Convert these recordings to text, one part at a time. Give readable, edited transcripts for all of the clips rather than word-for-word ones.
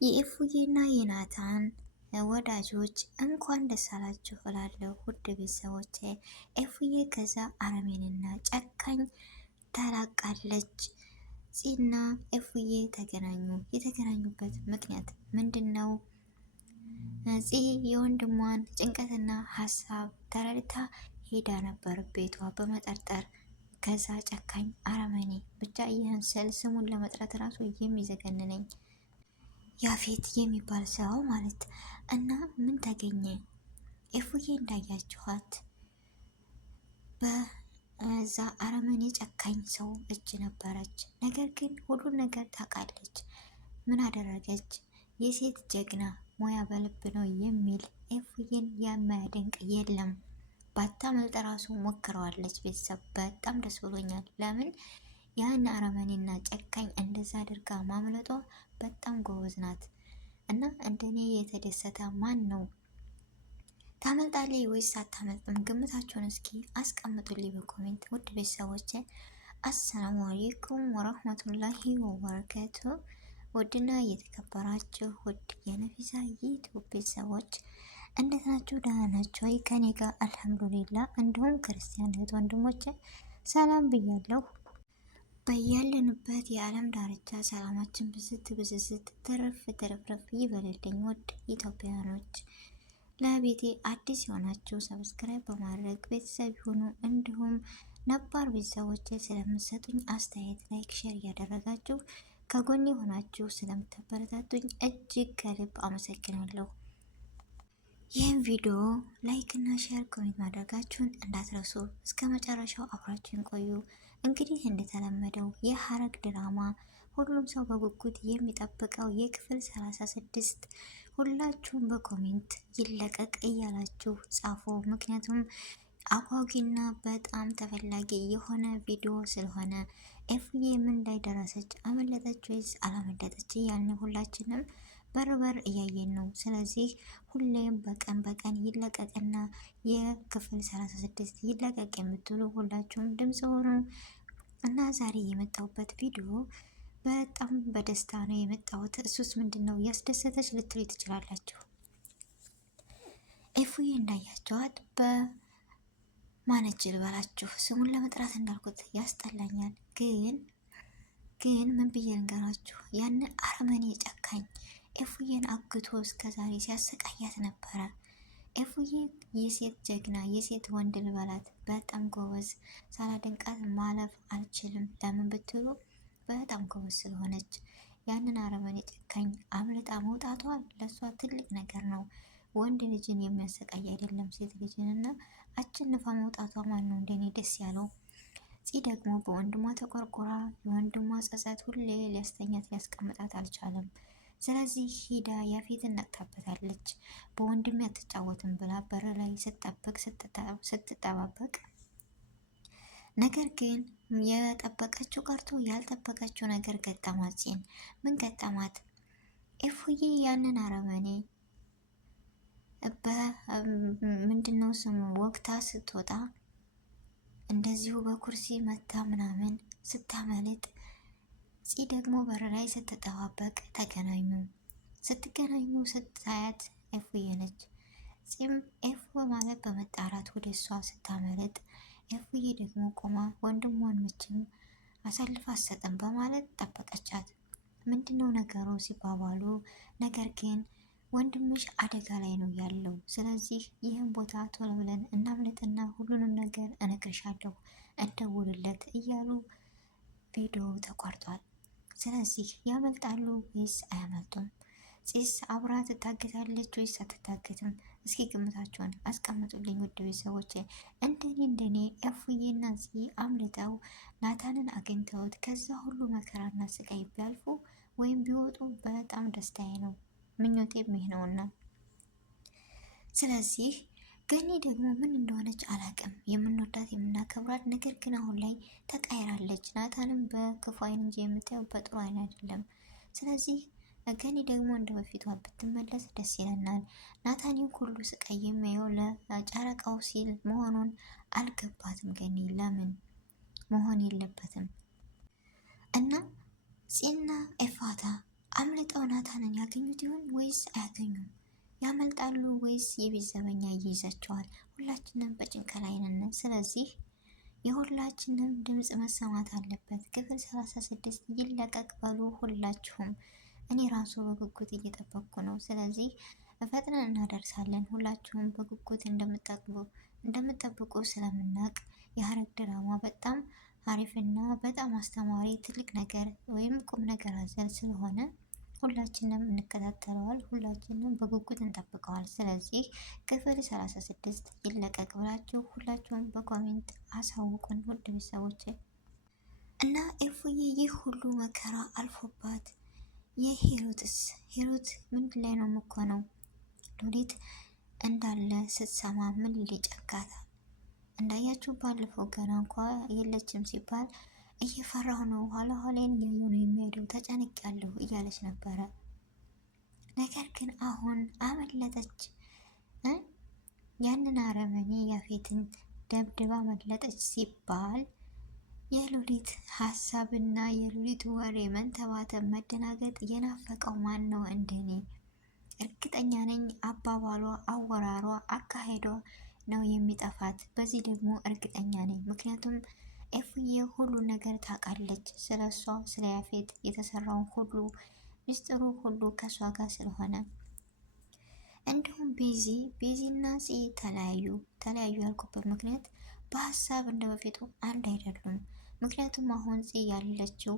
የኢፉዬና የናታን ወዳጆች እንኳን ደስ አላችሁ እላለሁ። ውድ ቤተሰቦቼ ኢፉዬ ከዛ አረሜንና ጨካኝ ተላቃለች። ፂና ኢፉዬ ተገናኙ። የተገናኙበት ምክንያት ምንድን ነው? ፂ የወንድሟን ጭንቀትና ሀሳብ ተረድታ ሄዳ ነበር ቤቷ በመጠርጠር። ከዛ ጨካኝ አረመኔ ብቻ ይህን ስል ስሙን ለመጥራት ራሱ የሚዘገንነኝ ያፌት የሚባል ሰው ማለት እና ምን ተገኘ? ኢፉዬ እንዳያችኋት በዛ አረመኔ ጨካኝ ሰው እጅ ነበረች። ነገር ግን ሁሉን ነገር ታውቃለች። ምን አደረገች? የሴት ጀግና ሙያ በልብ ነው የሚል ኢፉዬን የማያደንቅ የለም። ባታመልጥ ራሱ ሞክረዋለች። ቤተሰብ በጣም ደስ ብሎኛል። ለምን ያን አረመኔና ጨካኝ እንደዛ አድርጋ ማምለጧ በጣም ጎበዝ ናት። እና እንደኔ የተደሰተ ማን ነው? ታመልጣለች ወይስ አታመልጥም? ግምታችሁን እስኪ አስቀምጡልኝ በኮሜንት። ውድ ቤተሰቦቼ አሰላሙ አሌይኩም ወረህመቱላሂ ወበረከቱ። ውድና እየተከበራችሁ ውድ የነፊሳ ዩቲዩብ ቤተሰቦች እንዴት ናችሁ? ደህና ናችሁ ወይ? ከኔ ጋር አልሐምዱሊላ። እንዲሁም ክርስቲያን እህት ወንድሞቼ ሰላም ብያለሁ። በያለንበት የዓለም ዳርቻ ሰላማችን ብዝት ብዝዝት ትርፍ ትርፍርፍ ይበልልኝ። ውድ ኢትዮጵያውያኖች ለቤቴ አዲስ የሆናችሁ ሰብስክራይብ በማድረግ ቤተሰብ ይሁኑ። እንዲሁም ነባር ቤተሰቦች ስለምሰጡኝ አስተያየት ላይክ፣ ሼር እያደረጋችሁ ከጎኔ የሆናችሁ ስለምታበረታቱኝ እጅግ ከልብ አመሰግናለሁ። ይህን ቪዲዮ ላይክ እና ሼር ኮሜንት ማድረጋችሁን እንዳትረሱ። እስከ መጨረሻው አብራችሁን ቆዩ። እንግዲህ እንደተለመደው የሐረግ ድራማ ሁሉም ሰው በጉጉት የሚጠብቀው የክፍል 36 ሁላችሁም በኮሜንት ይለቀቅ እያላችሁ ጻፉ። ምክንያቱም አጓጊና በጣም ተፈላጊ የሆነ ቪዲዮ ስለሆነ ኢፉዬ ምን ላይ ደረሰች? አመለጠች ወይስ አላመለጠች? እያልን ሁላችንም በር እያየን ነው። ስለዚህ ሁሌም በቀን በቀን ይለቀቅና የክፍል 36 ይለቀቅ የምትሉ ሁላችሁም ድምጽ ሆኑ እና ዛሬ የመጣሁበት ቪዲዮ በጣም በደስታ ነው የመጣሁት። እሱስ ምንድን ነው ያስደሰተች ልትሉ ትችላላችሁ። ኢፉዬ እንዳያቸዋት በማነጅ ልበላችሁ ስሙን ለመጥራት እንዳልኩት ያስጠላኛል። ግን ምን ብዬ ልንገራችሁ? ያን አረመኔ ጨካኝ ኢፉዬን አግቶ እስከዛሬ ሲያሰቃያት ነበረ። ኢፉዬ የሴት ጀግና የሴት ወንድ ልበላት፣ በጣም ጎበዝ። ሳላደንቃት ማለፍ አልችልም። ለምን ብትሉ በጣም ጎበዝ ስለሆነች። ያንን አረመኔ ጨካኝ አምልጣ መውጣቷ ለሷ ትልቅ ነገር ነው። ወንድ ልጅን የሚያሰቃይ አይደለም ሴት ልጅን እና አሸንፋ መውጣቷ ማን ነው እንደኔ ደስ ያለው። ፂ ደግሞ በወንድሟ ተቆርቆራ የወንድሟ ጸጸት ሁሌ ሊያስተኛት ሊያስቀምጣት አልቻለም። ስለዚህ ሂዳ ያፌትን ነቅታበታለች። በወንድሜ አትጫወትም ብላ በር ላይ ስትጠባበቅ ነገር ግን የጠበቀችው ቀርቶ ያልጠበቀችው ነገር ገጠማት። ፂን ምን ገጠማት? ኢፉዬ ያንን አረመኔ ምንድነው ስሙ ወቅታ ስትወጣ እንደዚሁ በኩርሲ መታ ምናምን ስታመልጥ ፂ ደግሞ በር ላይ ስትጠባበቅ ተገናኙ። ስትገናኙ ስታያት ኢፉዬ ነች። ፂም ኢፉ ማለት በመጣራት ወደ እሷ ስታመልጥ ኢፉዬ ደግሞ ቆማ ወንድሟን መቼም አሳልፋ አትሰጥም በማለት ጠበቀቻት። ምንድነው ነገሩ ሲባባሉ፣ ነገር ግን ወንድምሽ አደጋ ላይ ነው ያለው፣ ስለዚህ ይህን ቦታ ቶሎ ብለን እናምልጥና ሁሉንም ነገር እነግርሻለሁ እንደውልለት እያሉ ቪዲዮ ተቋርጧል። ስለዚህ ያመልጣሉ ወይስ አያመልጡም? ፂስ አብራ ትታገታለች ወይስ አትታገትም? እስኪ ግምታችሁን አስቀምጡልኝ ውድ ቤተሰቦቼ። እንደኔ ኢፉዬና ፂ አምልጠው ናታንን አግኝተውት ከዛ ሁሉ መከራና ስቃይ ቢያልፉ ወይም ቢወጡ በጣም ደስታዬ ነው፣ ምኞቴም ይህ ነውና። ስለዚህ ገኒ ደግሞ ምን እንደሆነች አላቅም። የምንወዳት የምናከብራት፣ ነገር ግን አሁን ላይ ተቃይራለች። ናታንም በክፉ አይን እንጂ የምታየው በጥሩ አይን አይደለም። ስለዚህ ገኒ ደግሞ እንደ በፊቷ ብትመለስ ደስ ይለናል። ናታኒው ሁሉ ስቃይ የሚያየው ለጨረቃው ሲል መሆኑን አልገባትም። ገኒ ለምን መሆን የለበትም እና ፂና ኤፋታ አምልጠው ናታንን ያገኙት ይሆን ወይስ አያገኙም? ያመልጣሉ ወይስ የቤት ዘበኛ ይይዛቸዋል? ሁላችንም በጭንቅ ላይ ነን። ስለዚህ የሁላችንም ድምፅ መሰማት አለበት። ክፍል 36 ይለቀቅ በሉ ሁላችሁም። እኔ ራሱ በጉጉት እየጠበቅኩ ነው። ስለዚህ ፈጥነን እናደርሳለን። ሁላችሁም በጉጉት እንደምጠብቁ ስለምናውቅ የሐረግ ድራማ በጣም አሪፍና በጣም አስተማሪ ትልቅ ነገር ወይም ቁም ነገር አዘል ስለሆነ ሁላችንም እንከታተለዋል። ሁላችንም በጉጉት እንጠብቀዋል። ስለዚህ ክፍል 36 ይለቀቅ ብላችሁ ሁላችሁም በኮሜንት አሳውቁን ውድ ቤተሰቦች። እና ኤፉዬ ይህ ሁሉ መከራ አልፎባት የሂሩትስ ሂሩት ምንድን ላይ ነው የምኮነው? ሉሊት እንዳለ ስትሰማ ምን ሊጨካታል? እንዳያችሁ ባለፈው ገና እንኳ የለችም ሲባል እየፈራሁ ነው፣ ኋላ ኋላዬን እያየሁ ነው የሚሄደው፣ ተጨንቄያለሁ እያለች ነበረ። ነገር ግን አሁን አመለጠች። ያንን አረመኔ ያፌትን ደብድባ መለጠች ሲባል የሉሊት ሀሳብና የሉሊት ወሬ መንተባተብ፣ መደናገጥ የናፈቀው ማን ነው እንደኔ? እርግጠኛ ነኝ አባባሏ፣ አወራሯ፣ አካሄዷ ነው የሚጠፋት። በዚህ ደግሞ እርግጠኛ ነኝ። ምክንያቱም ኤፍዬ ሁሉ ነገር ታውቃለች። ስለ እሷ ስለ ያፌት የተሰራውን ሁሉ ሚስጥሩ ሁሉ ከእሷ ጋር ስለሆነ እንዲሁም ቤዚና ፂ ተለያዩ ያልኩበት ምክንያት በሀሳብ እንደ በፊቱ አንድ አይደሉም። ምክንያቱም አሁን ፂ ያለችው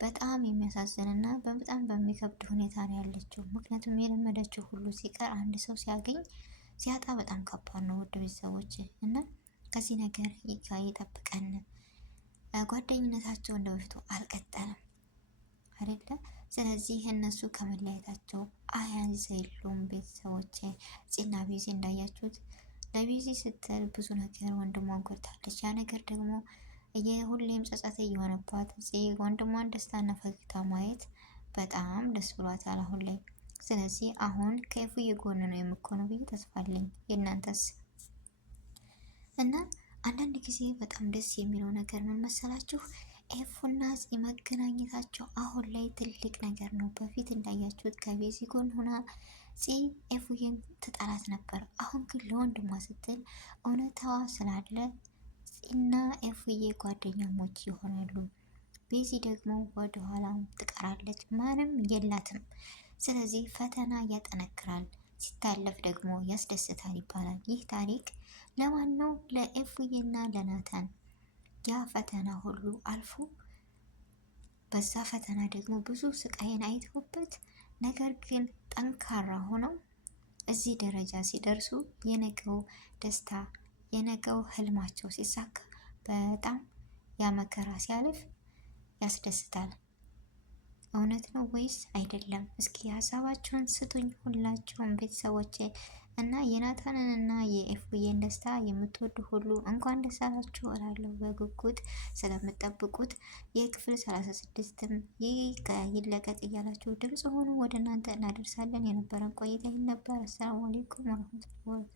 በጣም የሚያሳዝን እና በጣም በሚከብድ ሁኔታ ነው ያለችው። ምክንያቱም የለመደችው ሁሉ ሲቀር አንድ ሰው ሲያጣ በጣም ከባድ ነው ውድ ቤተሰቦች። እና ከዚህ ነገር ይጠብቀን። ጓደኝነታቸው እንደ በፊቱ አልቀጠለም አይደለ? ስለዚህ እነሱ ከመለያየታቸው አያዘሉም ቤተሰቦች። ፂና ቤዚ እንዳያችሁት ለቤዚ ስትል ብዙ ነገር ወንድሟን ጎድታለች። ያ ነገር ደግሞ የሁሌም ጸጸት እየሆነባት ወንድሟን ደስታና ፈገግታ ማየት በጣም ደስ ብሏታል አሁን ላይ። ስለዚህ አሁን ከኤፉዬ ጎን ነው የምኮነው ብዬ ተስፋ አለኝ። የእናንተስ? እና አንዳንድ ጊዜ በጣም ደስ የሚለው ነገር ምን መሰላችሁ? ኤፉና ፂ መገናኘታቸው አሁን ላይ ትልቅ ነገር ነው። በፊት እንዳያችሁት ከቤዚ ጎን ሆና ፂ ኤፉዬን ትጠላት ነበር። አሁን ግን ለወንድሟ ስትል እውነታዋ ስላለ ፂና ኤፉዬ ጓደኛሞች ይሆናሉ። ቤዚ ደግሞ ወደኋላ ትቀራለች፣ ማንም የላትም። ስለዚህ ፈተና ያጠነክራል፣ ሲታለፍ ደግሞ ያስደስታል ይባላል። ይህ ታሪክ ለማን ነው? ለኤፉዬና ለናታን። ያ ፈተና ሁሉ አልፎ በዛ ፈተና ደግሞ ብዙ ስቃይን አይተውበት፣ ነገር ግን ጠንካራ ሆነው እዚህ ደረጃ ሲደርሱ የነገው ደስታ የነገው ህልማቸው ሲሳካ በጣም ያ መከራ ሲያልፍ ያስደስታል። እውነት ነው ወይስ አይደለም? እስኪ ሀሳባችሁን ስጡኝ ሁላችሁም ቤተሰቦቼ። እና የናታንን እና የኤፉዬን ደስታ የምትወዱ ሁሉ እንኳን ደስ አላችሁ እላለሁ። በጉጉት ስለምጠብቁት የክፍል 36ም ይለቀቅ እያላችሁ ድምጽ ሆኑ ወደ እናንተ እናደርሳለን። የነበረን ቆይታ ይህ ነበር። አሰላሙ አለይኩም ወረህመቱላሂ ወበረካቱህ።